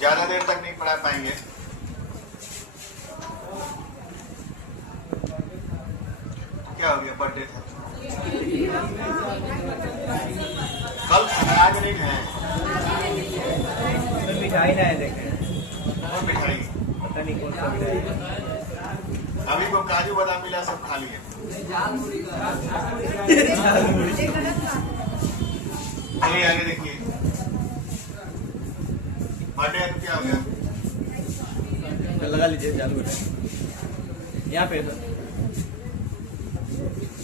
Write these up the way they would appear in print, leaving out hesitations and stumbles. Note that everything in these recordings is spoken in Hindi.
ज्यादा देर तक नहीं पढ़ा पाएंगे। क्या हो गया? बर्थडे था कल, आज नहीं है। मिठाई ना है, देखे और मिठाई पता नहीं कौन सा मिठाई। अभी को काजू बादाम मिला, सब खा लिए। चलिए आगे देखिए। बर्थडे क्या हो गया? लगा लीजिए, चालू है यहाँ पे।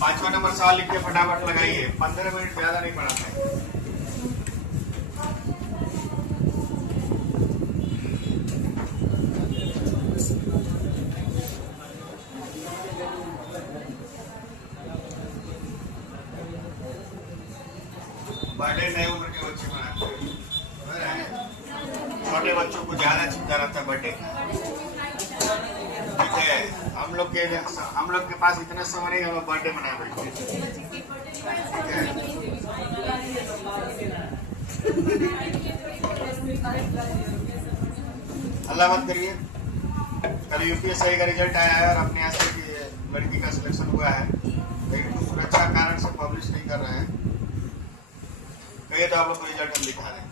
5वां नंबर सवाल लिख के फटाफट लगाइए। 15 मिनट ज्यादा नहीं पढ़ाते। बर्थडे नए उम्र के बच्चे मनाते हैं। छोटे बच्चों को ज्यादा चिंता रहता है बर्थडे। ठीक है, हम लोग के पास इतना समय नहीं, हम बर्थडे मना बैठे। अल्लाह मत करिए। कल यूपीएससी का रिजल्ट आया है और अपने यहाँ से लड़की का सिलेक्शन हुआ है, लेकिन कुछ सुरक्षा कारण से पब्लिश नहीं कर रहे हैं। कहिए तो आप लोग को रिजल्ट हम दिखा दें।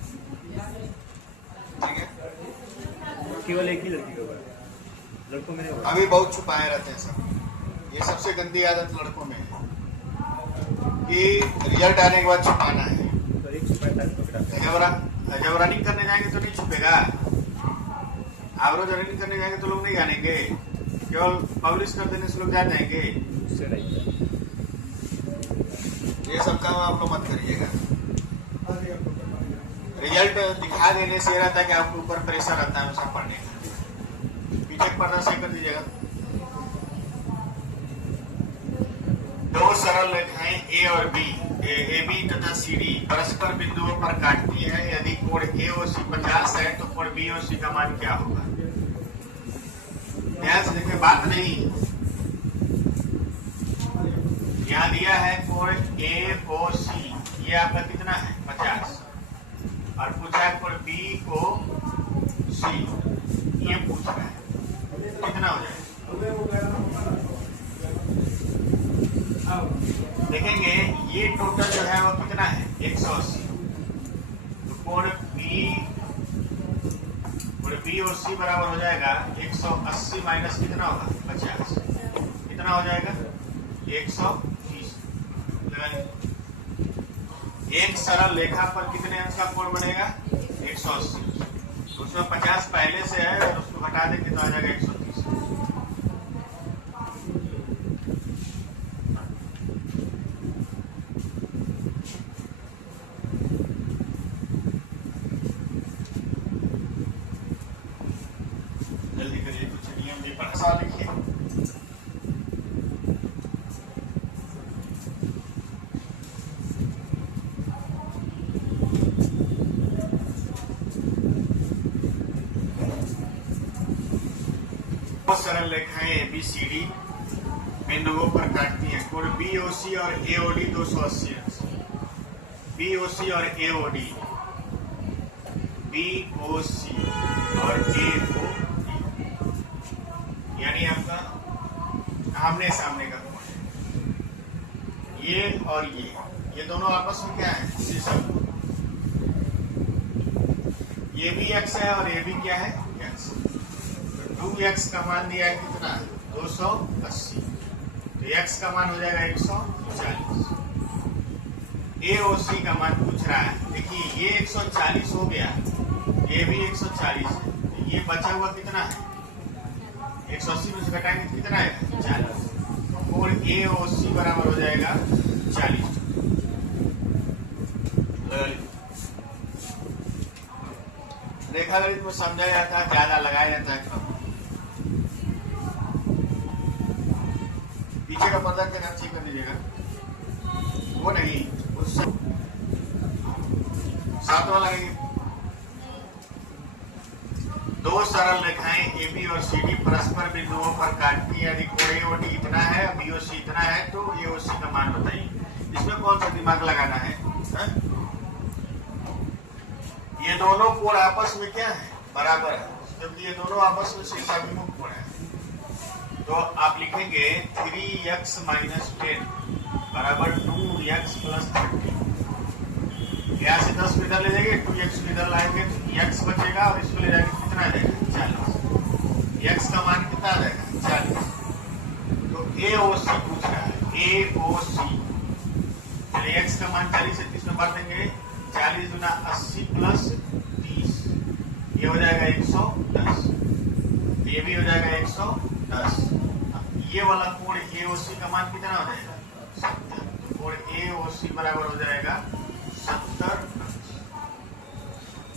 ठीक है, केवल एक ही लड़की का हुआ है, लड़कों में नहीं हुआ। अभी बहुत छुपाए रहते हैं सब। ये सबसे गंदी आदत लड़कों में है कि रिजल्ट आने के बाद छुपाना है। तो एक छुपाता है, जब रनिंग करने जाएंगे तो नहीं छुपेगा। आप रोज रनिंग करने जाएंगे तो लोग नहीं जानेंगे, केवल पब्लिश कर देने से लोग जान जाएंगे। उससे नहीं। ये सब काम आप लोग मत करिएगा। रिजल्ट दिखा देने से रहता है कि आपके ऊपर प्रेशर रहता है हमेशा पढ़ने का। पीछे पर्दा सही कर दीजिएगा। दो सरल रेखाएं ए और बी, ए बी तथा सी डी परस्पर बिंदुओं पर काटती है। यदि कोण ए और सी 50 है तो कोण बी और सी का मान क्या होगा? ध्यान से देखिए, बात नहीं। यहाँ दिया है कोण ए ओ सी, ये आपका कितना है? 50। और पूछा है कोण बी को सी, ये पूछ रहा है कितना हो जाएगा। देखेंगे ये टोटल जो है वो कितना है? 180। तो कोण बी और सी बराबर हो जाएगा 180 माइनस कितना होगा? 50। कितना हो जाएगा? 130। एक सरल रेखा पर कितने अंश का कोण बनेगा? 180। तो उसमें 50 पहले से है और उसको घटा दें कितना आ जाएगा? 130। जल्दी करिए, कुछ नियम भी पढ़ा। सवाल लिखिए। सरल रेखाएं ए बी सी डी बिंदुओं पर काटती हैं। कोण बी ओ सी और ए ओ डी 280 अंश। बी ओ सी और ए ओ डी, बी ओ सी और ए ओ डी यानी आपका आमने सामने का कोण है। ये और ये दोनों आपस में क्या है? शीर्षक। ये भी एक्स है और ये भी क्या है? एक्स। 2x का मान दिया है कितना? 280। तो x का मान हो जाएगा 140। ए और सी का मान पूछ रहा है। देखिए ये 140 हो गया, ये भी 140 है, तो ये बचा हुआ कितना है? 180 में से घटाएंगे तो कितना है? 40। कोण ए और सी बराबर हो जाएगा 40। रेखा गणित में समझा जाता है, ज्यादा लगाया जाता है कम। पीछे का पर्दा के नाम चेक कर दीजिएगा। वो नहीं, उससे 7वां लगेंगे। दो सरल रेखाएं ए बी और सी डी परस्पर बिंदुओं पर काटती है। यदि कोण ए ओ डी इतना है, बी ओ सी इतना है, तो ए ओ सी का मान बताइए। इसमें कौन सा दिमाग लगाना है? ये दोनों कोण आपस में क्या है? बराबर है, क्योंकि ये दोनों आपस में शीर्षाभिमुख कोण है। तो आप लिखेंगे 3x माइनस 10 बराबर 2x प्लस 30। यहाँ से 10 को इधर ले जाएंगे, 2x को इधर लाएंगे तो x बचेगा और इसको ले जाके कितना आ जाएगा 40। x का मान कितना आ जाएगा 40। तो AOC पूछ रहा है, AOC चलिए x का मान 40 से 30 में बांट देंगे, 40 गुना 80 प्लस 30 ये हो जाएगा 110, ये भी हो जाएगा 110। ये वाला कोण AOC का मान कितना हो जाएगा 70। तो कोण AOC बराबर हो जाएगा 70।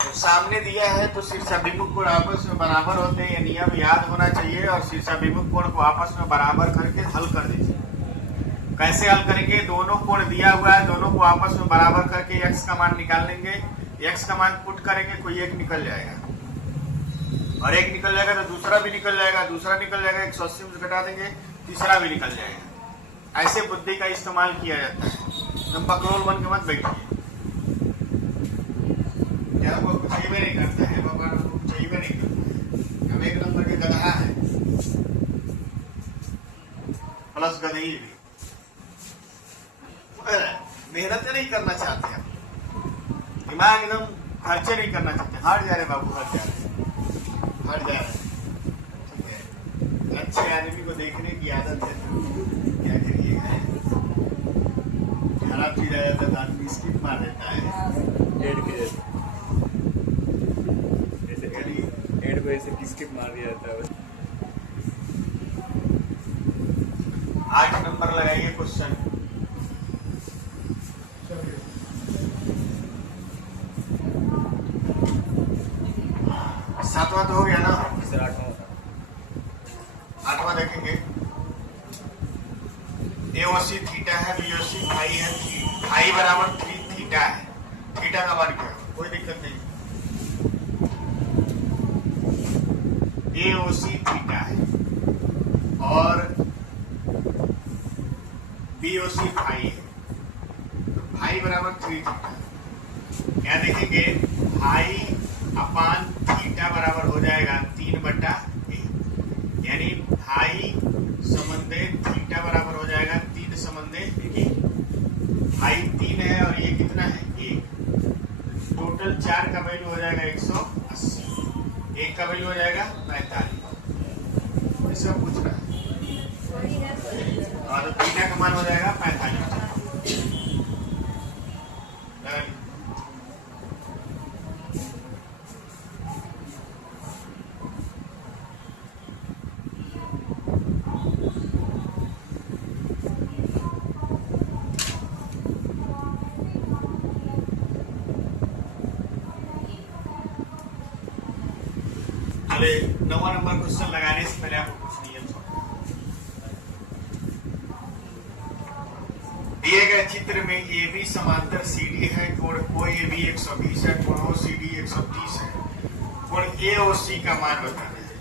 तो सामने दिया है तो शीर्षाभिमुख कोण आपस में बराबर होते हैं, ये नियम याद होना चाहिए और शीर्षाभिमुख कोण को आपस में बराबर करके हल कर दीजिए। कैसे हल करेंगे, दोनों कोण दिया हुआ है, दोनों को आपस में बराबर करके x का मान निकाल लेंगे। x का मान पुट करेंगे, कोई एक निकल जाएगा और एक निकल जाएगा तो दूसरा भी निकल जाएगा, दूसरा निकल जाएगा 180 में से घटा देंगे, तीसरा भी निकल जाएगा। ऐसे बुद्धि का इस्तेमाल किया जाता है, तुम बकलोल बन के मत बैठिए। आपको चाहिए नहीं करता है, बाबा चाहिए नहीं करता है, हम एक नंबर के गधा है प्लस गधे भी। मेहनत नहीं करना चाहते हैं, दिमाग एकदम खर्चे नहीं करना चाहते, हट जा रहे बाबू, हट जा रहे, हट जा रहे। ठीक है, अच्छे आदमी को देखने की आदत है, क्या करिएगा, खराब चीज आ जाता है तो आदमी स्किप मार देता है। एड के एड को ऐसे स्किप मार दिया जाता है। 8 नंबर लगाइए क्वेश्चन। सातवां तो हो गया ना, सर 8वां। 8वां देखेंगे। AOC थीटा है, BOC फाई है, फाई बराबर 3 थीटा है। थीटा का मान क्या है, कोई दिक्कत नहीं, AOC थीटा है और BOC फाई है, तो फाई बराबर 3 थीटा। क्या देखेंगे, फाई अपान थीटा बराबर हो जाएगा 3/1, यानी फाई समंदे थीटा बराबर हो जाएगा 3 समंदे 1। फाई 3 है और ये कितना है 1, टोटल 4 का वैल्यू हो जाएगा 180, 1 का वैल्यू हो जाएगा 45। इसका पूछ रहा है और थीटा का मान हो जाएगा 45। चले 9वां नंबर क्वेश्चन लगाने से पहले आपको कुछ नियम दिए गए चित्र में AB समांतर CD है, कोण OAB 120 है, कोण OCD 130 है, कोण AOC का मान बताना है।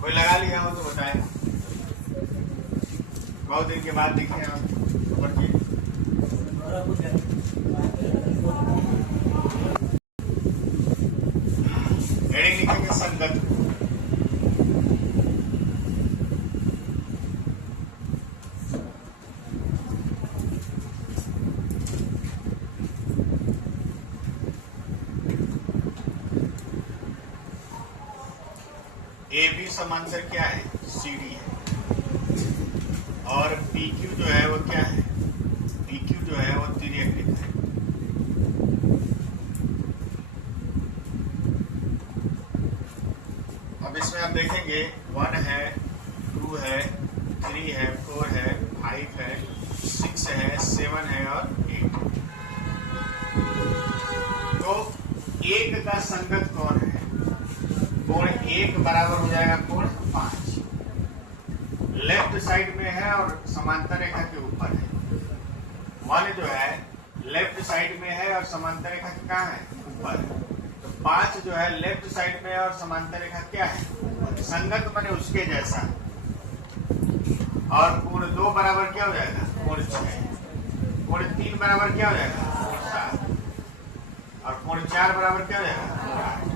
कोई लगा लिया हो तो बताए, बहुत दिन के बाद दिखे आप पढ़िए। हेडिंग लिखेंगे संगत। AB समांतर क्या है CD है और PQ जो है वो क्या है, PQ जो है वो तिर्यक है। अब इसमें आप देखेंगे 1 है, 2 है, 3 है, 4 है, 5 है, 6 है, 7 है और 8। तो 1 का संगत कौन है, कोण 1 बराबर हो जाएगा कोण 5। लेफ्ट साइड में है और समांतर रेखा के ऊपर है। 1 जो है लेफ्ट साइड में है और समांतर रेखा कहाँ है, ऊपर है। तो 5 जो है लेफ्ट साइड में है और समांतर रेखा क्या है, संगत माने उसके जैसा। और कोण 2 बराबर क्या हो जाएगा, कोण 6। कोण 3 बराबर क्या हो जाएगा, कोण 7। और कोण 4 बराबर क्या हो जाएगा, कोण 8।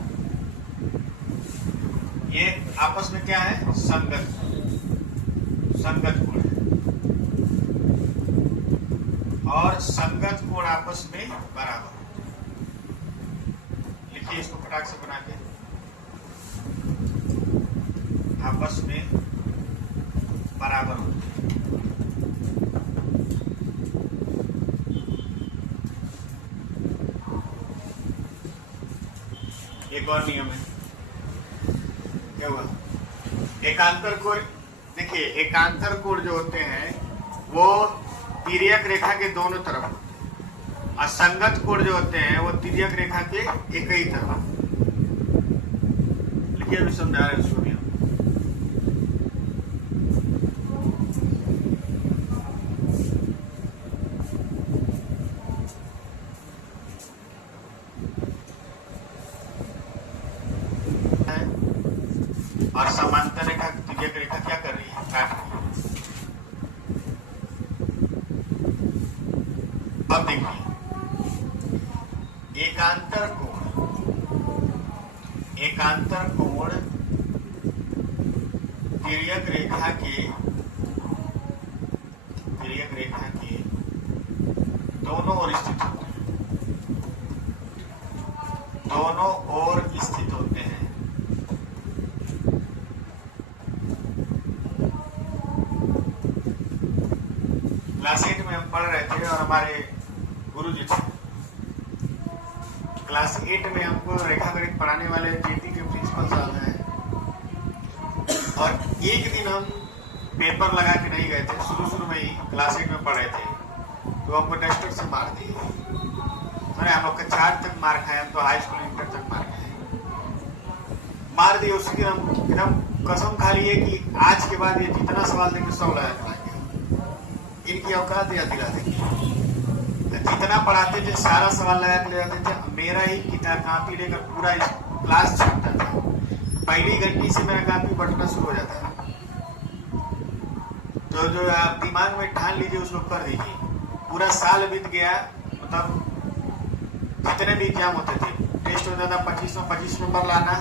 ये आपस में क्या है? संगत कोण है। और संगत कोण आपस में बराबर होते हैं। लिखिए इसको फटाक से बना के, आपस में बराबर होते हैं। एक और नियम है, क्या हुआ? एकांतर कोण, देखिए एकांतर कोण जो होते हैं वो तिर्यक रेखा के दोनों तरफ होते हैं, और संगत कोण जो होते हैं वो तिर्यक रेखा के एक ही तरफ। लिखिए, अभी समझा रहे हैं, सुनिए। और समांतर रेखा तिर्यक रेखा क्या कर रही है? काट रही है। अब देखिए, एकांतर कोण तिर्यक रेखा के दोनों ओर स्थित होते हैं, दोनों ओर स्थित होते हैं। क्लास 8 में हम पढ़ रहे थे और हमारे गुरुजी थे। क्लास 8 में हमको रेखागणित पढ़ाने वाले जेपी के प्रिंसिपल साहब हैं, और एक दिन हम पेपर लगा के नहीं गए थे, शुरू में ही क्लास 8 में पढ़ रहे थे, तो हमको डस्टर से मार दिए। अरे हम लोग का 4 तक मार खाए, हम तो हाई स्कूल इंटर तक मार खाए, मार दिए। उसी दिन हम एकदम कसम खा लिए कि आज के बाद ये जितना सवाल देंगे 100 लगा कराएंगे। इनकी औकात याद दिला देंगे। जितना पढ़ाते थे सारा सवाल लगा के ले जाते थे। मेरा ही किताब कापी लेकर पूरा क्लास छूटता था। पहली घंटी से मेरा कापी बटना शुरू हो जाता था। तो जो आप दिमाग में ठान लीजिए उसको कर दीजिए। पूरा साल बीत गया, मतलब जितने भी एग्जाम होते थे, टेस्ट होता था 25 नंबर लाना,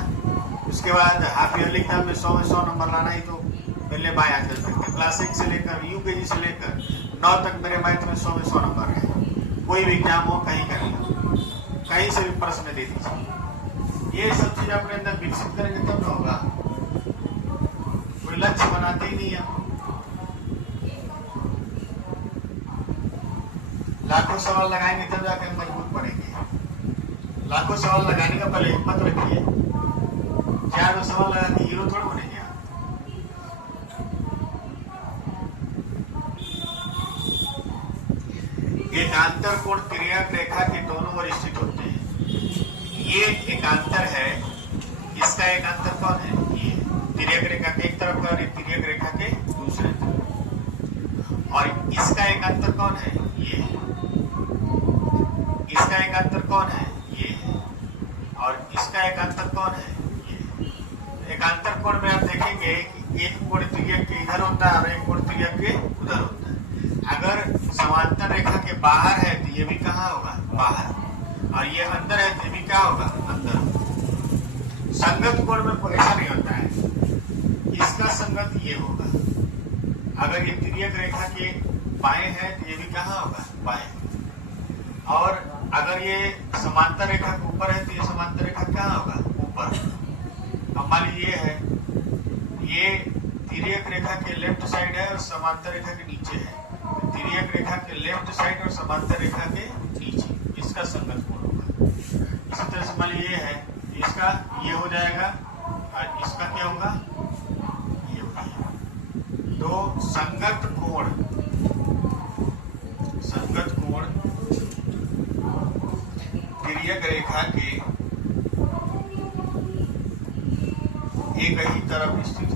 उसके बाद हाफ ईयरली एग्जाम में 100 नंबर लाना, ही तो पहले बाय आ जाते थे। क्लास 1 से लेकर यूकेजी से लेकर 9 तक मेरे मैथ में 100 नंबर है। कोई भी एग्जाम हो, कहीं कहीं से भी प्रश्न दे दीजिए। ये सब चीज अपने अंदर विकसित करेंगे तब ना होगा। कोई लक्ष्य बनाते ही नहीं है। लाखों सवाल लगाएंगे तब जाकर मजबूत बनेंगे। लाखों सवाल लगाने का पहले हिम्मत रखिए। 4 सवाल लगा के हीरो थोड़ा बनेंगे। एकांतर कोण तिर्यक रेखा के दोनों ओर स्थित होते हैं। ये एकांतर है, इसका एकांतर कौन है? ये तिर्यक रेखा के एक तरफ का और तिर्यक रेखा के दूसरे तरफ। और इसका एकांतर कौन है? ये। इसका एकांतर कौन है? ये। और इसका एकांतर कौन है? ये। एकांतर कोण में आप देखेंगे कि एक कोण तिर्यक के इधर होता है और एक कोण तिर्यक के उधर होता है। अगर समांतर रेखा के बाहर है तो ये भी कहाँ होगा? बाहर। और ये अंदर है तो ये भी क्या होगा? अंदर। संगत कोण में ऐसा नहीं होता है। इसका संगत ये होगा। अगर ये तिर्यक रेखा के बाएं है तो ये भी कहाँ होगा? बाएं। और अगर ये समांतर रेखा के ऊपर है तो ये समांतर रेखा कहाँ होगा? ऊपर। अब मान लीजिए है, ये तिर्यक रेखा के लेफ्ट साइड है और समांतर रेखा के नीचे है। तिर्यक रेखा के लेफ्ट साइड और समांतर रेखा के नीचे, इसका संगत कोण होगा। इसी तरह से मान लीजिए है, इसका ये हो जाएगा और इसका क्या होगा? ये होगा। तो संगत कोण तिर्यक रेखा के एक ही तरफ स्थित है।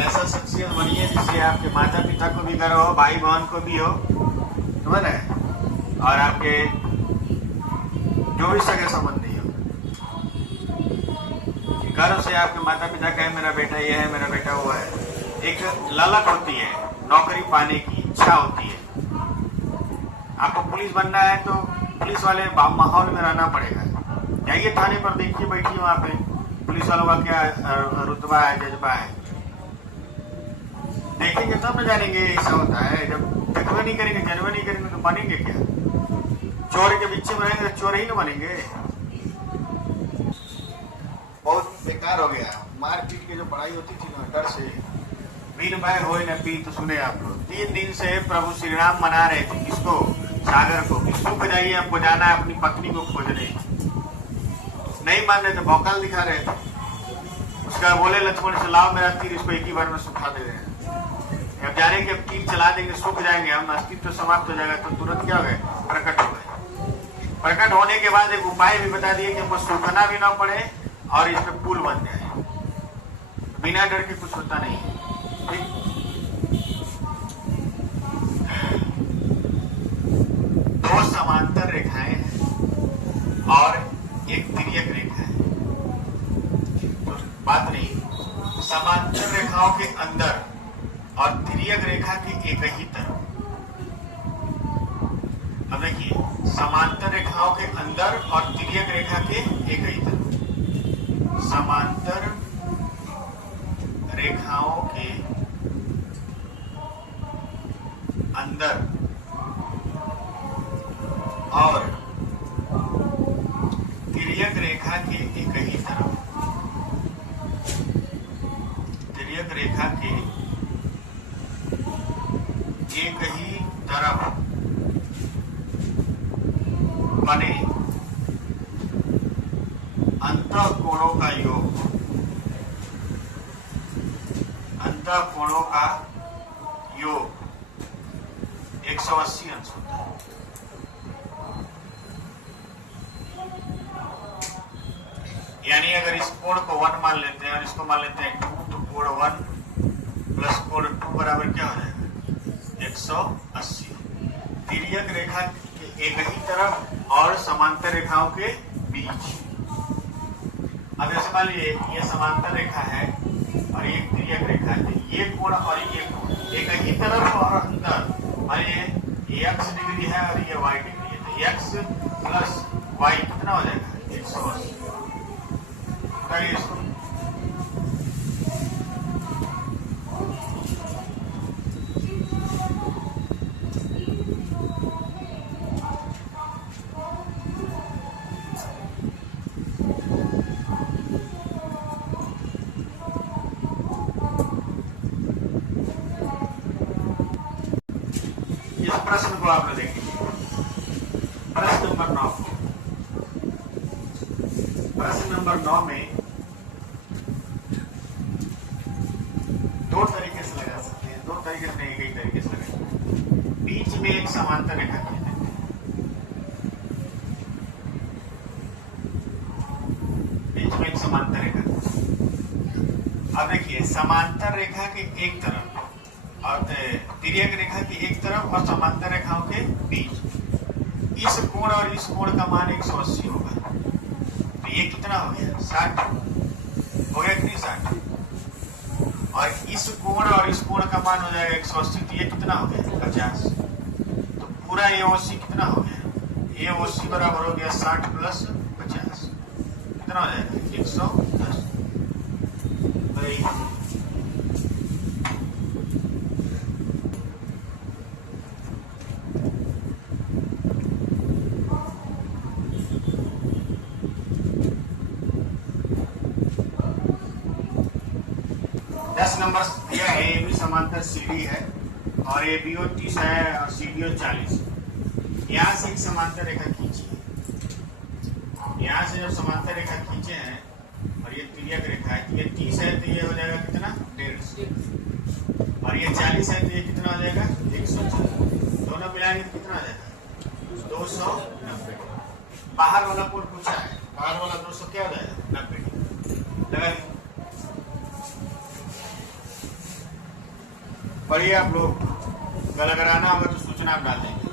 ऐसा शख्सियत बनिए जिससे आपके माता पिता को भी गर्व हो, भाई बहन को भी हो, समझ रहे? और आपके जो भी सगे संबंधी हो, घरों से आपके माता पिता कहे मेरा बेटा ये है, मेरा बेटा वो है, एक ललक होती है, नौकरी पाने की इच्छा होती है। आपको पुलिस बनना है तो पुलिस वाले माहौल में रहना पड़ेगा। जाइए थाने पर, देखिए, बैठिए, वहां पे पुलिस वालों का क्या रुतबा है, जज्बा है, देखेंगे तब न जानेंगे ऐसा होता है। जब देखबे नहीं करेंगे, जनबे नहीं करेंगे तो बनेंगे क्या? चोर के पीछे में रहेंगे तो चोर ही न बनेंगे। बहुत बेकार हो गया। मारपीट की जो पढ़ाई होती थी ना, डर से बिन भय होए न पी, तो सुने आप लोग 3 दिन से प्रभु श्री राम मना रहे थे किसको? सागर को, कि सूख जाइए, हमको जाना है अपनी पत्नी को खोजने। नहीं मान रहे थे, भौकाल दिखा रहे थे। उसका बोले लक्ष्मण से, लाओ मेरा तीर, इसको एक ही बार में सुखा दे रहे हैं। अब जाने के अब तीर चला देंगे, सूख जाएंगे, हम अस्तित्व तो समाप्त हो जाएगा। तो तुरंत क्या हो गए? प्रकट हो गए। प्रकट होने के बाद एक उपाय भी बता दिए कि हमको सूखना भी ना पड़े और इस पे पुल बन जाए। बिना डर के कुछ होता नहीं है। दो समांतर रेखाएं हैं और एक तिर्यक रेखा है। तो बात नहीं, समांतर रेखाओं के अंदर और तिर्यक रेखा के एक ही तरफ। अब देखिए, समांतर रेखाओं के अंदर और तिर्यक रेखा के एक ही तरफ। समांतर रेखाओं के अंदर और तिर्यक रेखा के एक ही तरफ। तिर्यक रेखा के एक ही तरफ बने अंतःकोणों का योग, अंतःकोणों का योग 180 अंश होता है। यानी अगर इस कोण को 1 मान लेते हैं और इसको मान लेते हैं 2, तो कोण 1 प्लस कोण 2 बराबर क्या हो जाएगा? 180। तिर्यक रेखा के एक ही तरफ और समांतर रेखाओं के बीच। अब जैसे मान लीजिए ये समांतर रेखा है और ये तिर्यक रेखा है, ये कोण और ये कोण एक ही तरफ और अंदर, और ये x डिग्री है और ये y डिग्री है, तो x प्लस y कितना हो जाएगा? 180। करिए इसको। इस प्रश्न को आप देखेंगे, प्रश्न नंबर 9। प्रश्न नंबर 9 में 2 तरीके से लगा सकते हैं, 2 तरीके से नहीं, कई तरीके से लगा। बीच में एक समांतर रेखा खींचते हैं, बीच में एक समांतर रेखा। अब देखिए, समांतर रेखा के एक तरफ और तिर्यक रेखा की एक तरफ और समांतर रेखाओं के बीच इस कोण और इस कोण का मान 180 होगा। तो ये कितना हो गया? 60 हो गया कि नहीं? 60। और इस कोण और इस कोण का मान हो जाएगा 180, तो ये कितना हो गया? 50। तो पूरा ये OC कितना हो गया? ये OC बराबर हो गया 60 प्लस 50, कितना हो जाएगा? 110। नंबर दिया है, ए बी समांतर CD है और ABO 30 है और CDO 40। यहाँ से एक समांतर रेखा खींचिए। यहाँ से जब समांतर रेखा खींचे हैं और ये तिर्यक रेखा है, तो ये 30 है तो ये हो जाएगा कितना? 150। और ये 40 है तो ये कितना हो जाएगा? 140। दोनों मिलाएंगे तो कितना हो जाएगा? 290। बाहर वाला कोण पूछा है, बाहर वाला 200 क्या हो जाएगा? 90 लगा। पढ़िए आप लोग, अगर आना होगा तो सूचना आप डाल देंगे।